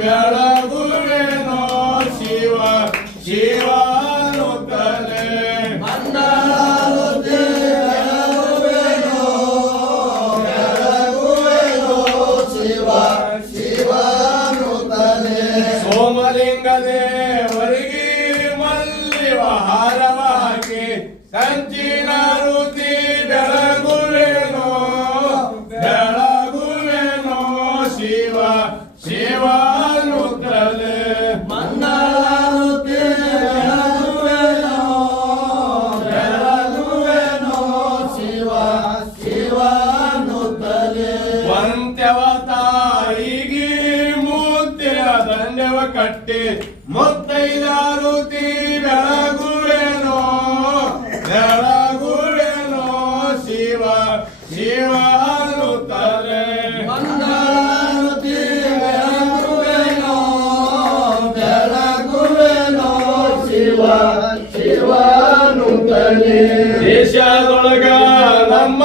ಬೆಳಗುವೆನೋ ಶಿವ ಶಿವನುತ್ತಲೇ ಮಂಗಳಾರತಿ ಬೆಳಗುವೆನೋ ಶಿವ ಶಿವನುತ್ತಲೇ ಸೋಮಲಿಂಗ ದೇವರಿಗೆ ಮಲ್ಲಿವ ಹಾರವ ಹಾಕಿ ಕಂಚಿನಾರುತಿ ಬೆಳಗುವೆನೋ ಶಿವ ಶಿವನುತ್ತಲೇ ಮಂಗಳಾರತಿ ಬೆಳಗುವೆನೋ ಶಿವ ಶಿವನುತ್ತಲೇ ವಂತ್ಯವ ತಾಯಿಗೆ ಮುದ್ದಿನ ದಂಡವ ಕಟ್ಟಿ ಮುತ್ತೈದಾರುತಿ ಬೆಳಗುವೆನೋ ಶಿವ ಶಿವನುತ್ತಲೇ ಮಂಗಳಾರತಿ ಬೆಳಗುವೆನೋ ಶಿವ ಶಿವನುತ್ತಲೇ ದೇಶದೊಳಗ ನಮ್ಮ